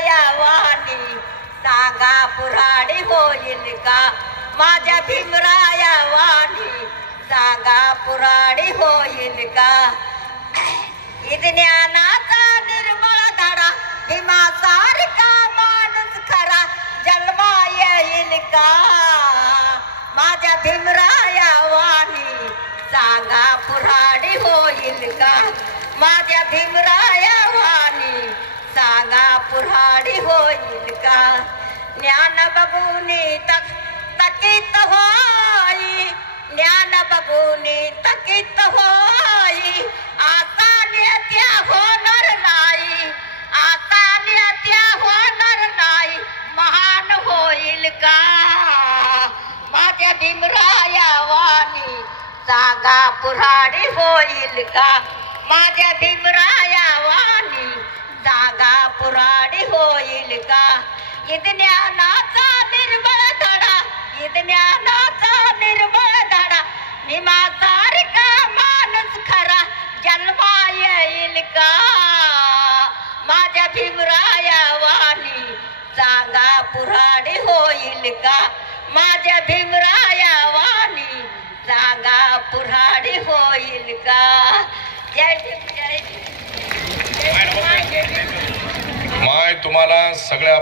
या वाणी सांगा पुराडी होईल का? माझ्या भीमराया वाणी सांगा पुराडी होईल का? ज्ञानाचा निर्मळ धडा भीमासारखा माणूस खरा जन्मा येईल का? माझ्या भीमराया वाणी सांगा पुराडी होईल का? माझ्या भीमराया वाणी सांगा पुराडी होईल का? ज्ञान बघूनी तकीत होई, ज्ञान बघूनी तकीत होई, आता नेत्या होणार नाही, आता नेत्या होणार नाही, महान होईल का? माझ्या भीमराया वाणी सांगा पुराडी होईल का? माझ्या भीमराया वाणी सांगा पुराडी होईल का? ज्ञानाचा निर्मळ धडा, ज्ञानाचा निर्मळ धडा भीमासारखा माणूस खरा जन्मा येईल का? माझ्या भीमराया वाणी सांगा पुराडी होईल का? माझ्या भीमराया वाणी सांगा पुराडी होईल का? जय भीम, जय भीम. माय तुम्हाला सगळ्या